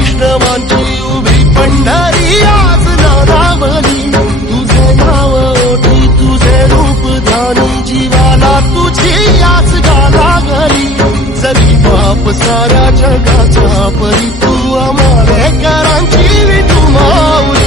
वैष्णवांची उभी पंढरी आज नावावली तुझे नाव ओठी तुझे रूप ध्यानी जीवाला तुझी आस लागली जरी बाप साऱ्या जगाचा परी तू आम्हाले करांची विठू माऊली